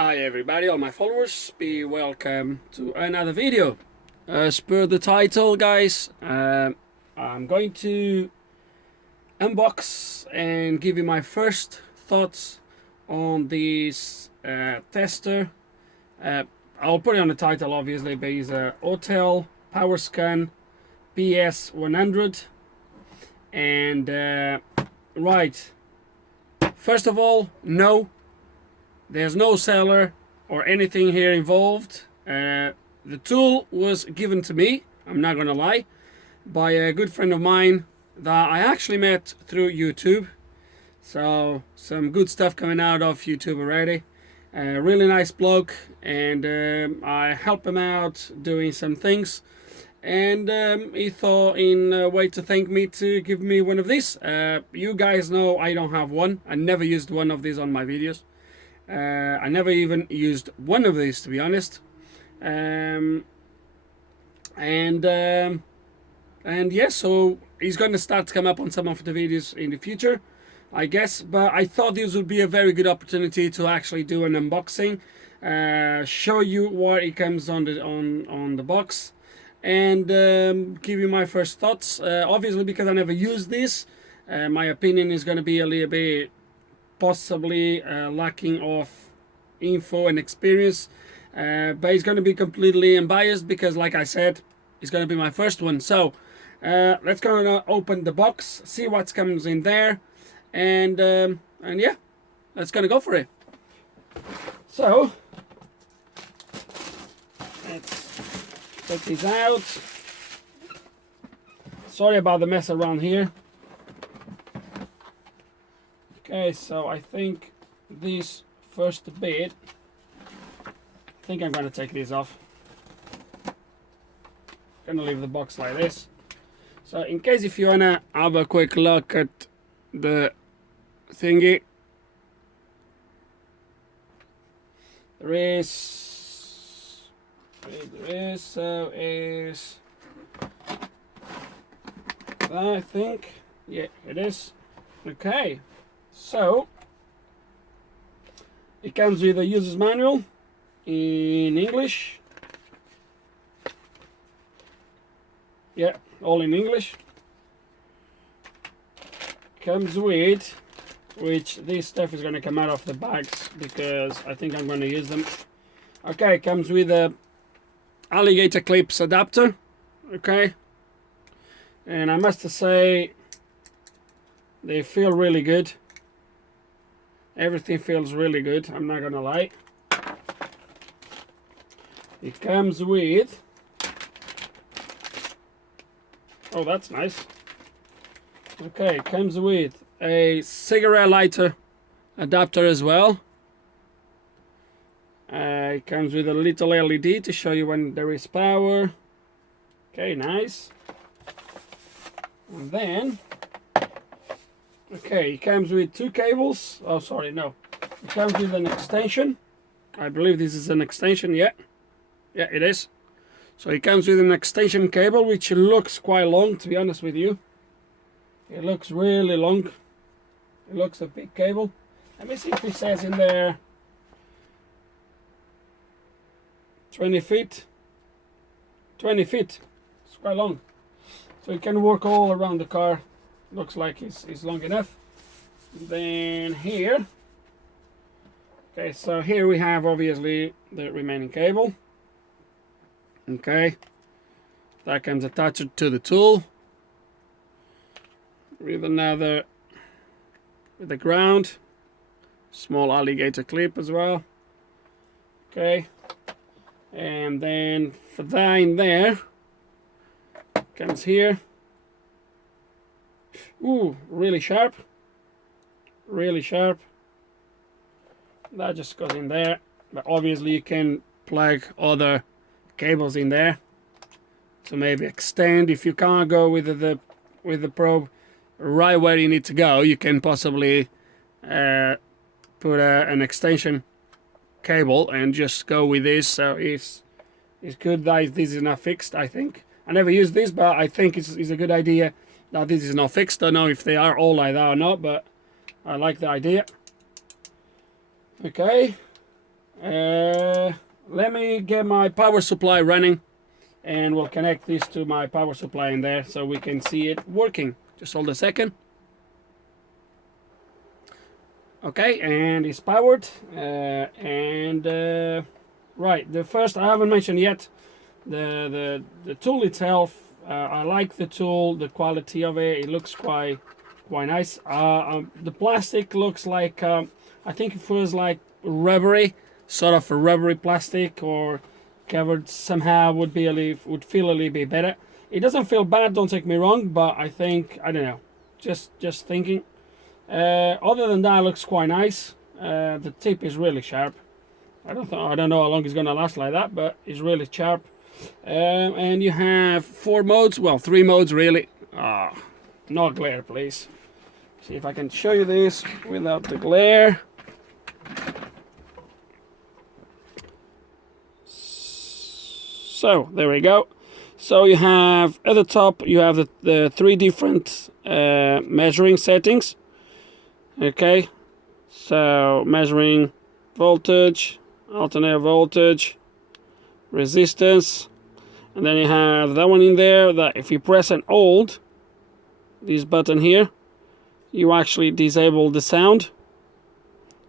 Hi everybody, all my followers, be welcome to another video. As per the title, guys, I'm going to unbox and give you my first thoughts on this tester. I'll put it on the title obviously, but it's a Autel PowerScan PS100. And right, first of all, no, there's no seller or anything here involved. The tool was given to me, I'm not gonna lie, by a good friend of mine that I actually met through YouTube. So some good stuff coming out of YouTube already. Really nice bloke, and I helped him out doing some things, and he thought in a way to thank me to give me one of these. You guys know I don't have one. I never used one of these on my videos. I never even used one of these, to be honest. And yeah, so he's going to start to come up on some of the videos in the future, I guess. But I thought this would be a very good opportunity to actually do an unboxing, show you what it comes on the box, and give you my first thoughts. Obviously, because I never used this, my opinion is going to be a little bit possibly lacking of info and experience, but it's going to be completely unbiased because, like I said, it's going to be my first one. So let's go and open the box, see what comes in there, and yeah, let's gonna go for it. So let's take these out. Sorry about the mess around here. Okay, so I think this first bit, I think I'm gonna take these off. Gonna leave the box like this. So in case if you wanna have a quick look at the thingy, there is that, I think, yeah, it is. Okay, so it comes with a user's manual in English. Yeah, all in English. Comes with, which this stuff is going to come out of the bags because I think I'm going to use them. Okay, comes with a alligator clips adapter. Okay, and I must say they feel really good. Everything feels really good, I'm not gonna lie. It comes with, oh, that's nice. Okay, it comes with a cigarette lighter adapter as well. It comes with a little LED to show you when there is power. Okay, nice. And then, okay, it comes with two cables. Oh, sorry, no. It comes with an extension. I believe this is an extension, yeah. Yeah, it is. So it comes with an extension cable, which looks quite long, to be honest with you. It looks really long. It looks a big cable. Let me see if it says in there 20 feet. 20 feet. It's quite long. So it can work all around the car. Looks like it's long enough. Then here. Okay, so here we have obviously the remaining cable. Okay. That comes attached to the tool. With another, with the ground, small alligator clip as well. Okay, and then for that in there comes here. Ooh, really sharp, really sharp. That just goes in there, but obviously you can plug other cables in there to maybe extend. If you can't go with the probe right where you need to go, you can possibly put an extension cable and just go with this. So it's good that this is not fixed. I think I never used this, but I think it's a good idea that this is not fixed. I don't know if they are all like that or not, but I like the idea. Okay, Let me get my power supply running, and we'll connect this to my power supply in there so we can see it working. Just hold a second. Okay, and it's powered. Right, the first I haven't mentioned yet, the tool itself. I like the tool, the quality of it. It looks quite nice. The plastic looks like I think it feels like rubbery, sort of a rubbery plastic, or covered somehow would feel a little bit better. It doesn't feel bad, don't take me wrong, but I think, I don't know, just thinking. Other than that, it looks quite nice. The tip is really sharp. I don't know how long it's gonna last like that, but it's really sharp. And you have 4 modes, well, 3 modes really. No glare, please. See if I can show you this without the glare. So there we go. So you have at the top, you have the 3 different measuring settings. Okay, so measuring voltage, alternator voltage, resistance, and then you have that one in there that if you press and hold this button here, you actually disable the sound,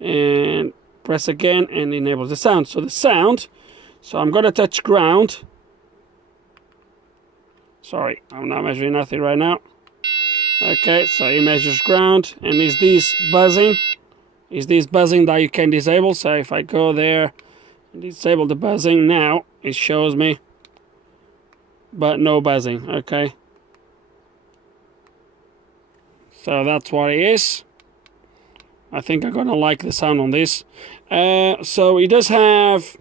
and press again and enable the sound. So the sound, so I'm gonna touch ground. Sorry, I'm not measuring nothing right now. Okay, so it measures ground, and is this buzzing that you can disable. So if I go there and disable the buzzing, now it shows me, but no buzzing. Okay, so that's what it is. I think I'm gonna like the sound on this. So it does have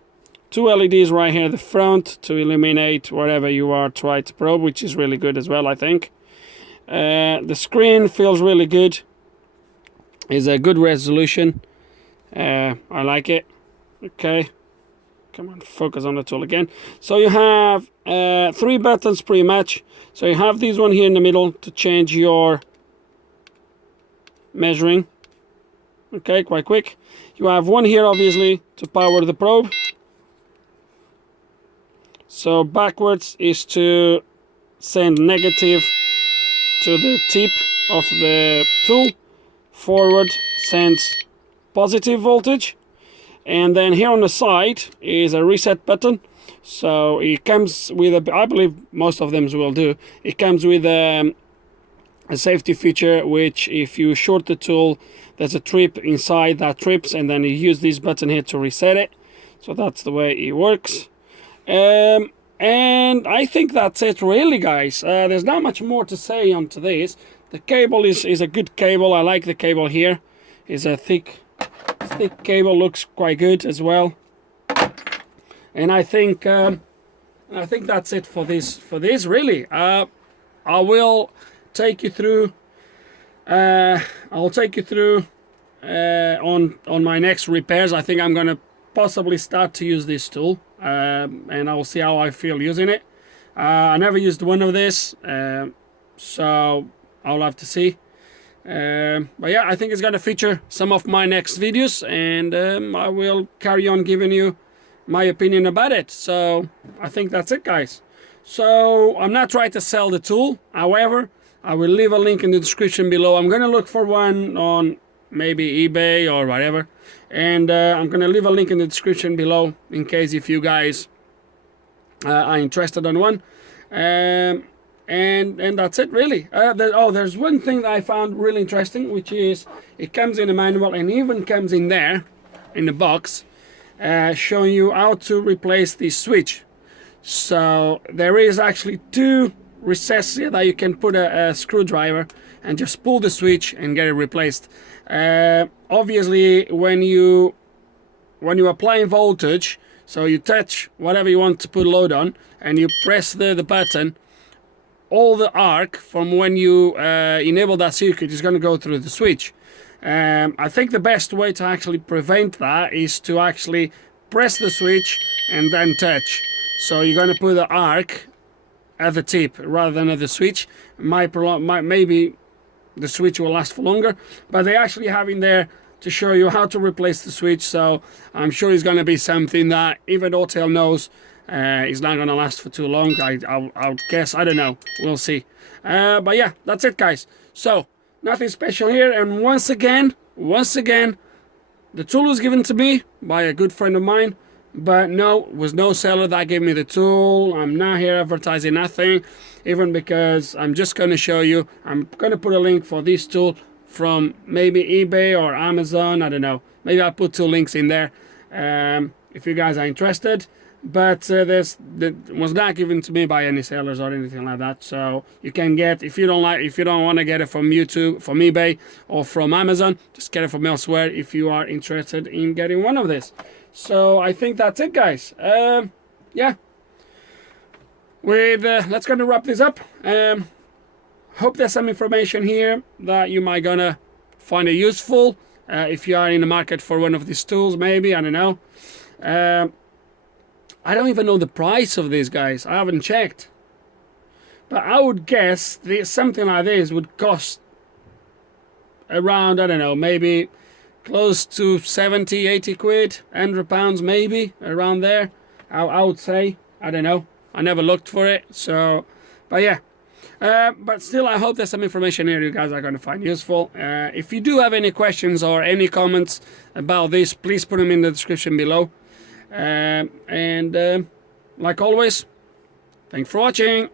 2 LEDs right here at the front to illuminate whatever you are trying to probe, which is really good as well, I think. The screen feels really good. It's a good resolution. I like it. Okay, come on, focus on the tool again. So you have 3 buttons pretty much. So you have this one here in the middle to change your measuring. Okay, quite quick. You have one here obviously to power the probe. So backwards is to send negative to the tip of the tool. Forward sends positive voltage. And then here on the side is a reset button. So it comes with I believe most of them will do. It comes with a safety feature, which if you short the tool, there's a trip inside that trips, and then you use this button here to reset it. So that's the way it works. And I think that's it really, guys. There's not much more to say onto this. The cable is a good cable. I like the cable here. It's a thick cable, looks quite good as well. And I think that's it for this really. I will take you through on my next repairs. I think I'm gonna possibly start to use this tool, and I'll see how I feel using it. I never used one of this, so I'll have to see. But yeah, I think it's gonna feature some of my next videos, and I will carry on giving you my opinion about it. So I think that's it, guys. So I'm not trying to sell the tool, however I will leave a link in the description below. I'm gonna look for one on maybe eBay or whatever, and I'm gonna leave a link in the description below in case if you guys are interested on one. And that's it really. There's one thing that I found really interesting, which is it comes in a manual and even comes in there in the box, showing you how to replace this switch. So there is actually 2 recesses here that you can put a screwdriver and just pull the switch and get it replaced. Obviously when you apply voltage, so you touch whatever you want to put load on and you press the button, all the arc from when you enable that circuit is going to go through the switch. I think the best way to actually prevent that is to actually press the switch and then touch. So you're going to put the arc at the tip rather than at the switch. Maybe the switch will last for longer, but they actually have in there to show you how to replace the switch. So I'm sure it's going to be something that even Autel knows is not going to last for too long. I'll guess. I don't know. We'll see. But yeah, that's it, guys. So nothing special here. And once again, the tool was given to me by a good friend of mine. But no, was no seller that gave me the tool. I'm not here advertising nothing, even because I'm just going to show you. I'm going to put a link for this tool from maybe eBay or Amazon. I don't know. Maybe I'll put 2 links in there if you guys are interested. But that was not given to me by any sellers or anything like that. So you can get, if you don't want to get it from YouTube, from eBay or from Amazon, just get it from elsewhere if you are interested in getting one of these. So I think that's it, guys. Yeah. Let's gonna wrap this up. Hope there's some information here that you might gonna find it useful. If you are in the market for one of these tools, maybe, I don't know. I don't even know the price of these, guys. I haven't checked. But I would guess something like this would cost around, I don't know, maybe close to 70, 80 quid, £100 maybe, around there. I would say. I don't know. I never looked for it. So, but yeah. But still, I hope there's some information here you guys are going to find useful. If you do have any questions or any comments about this, please put them in the description below. And like always, thanks for watching.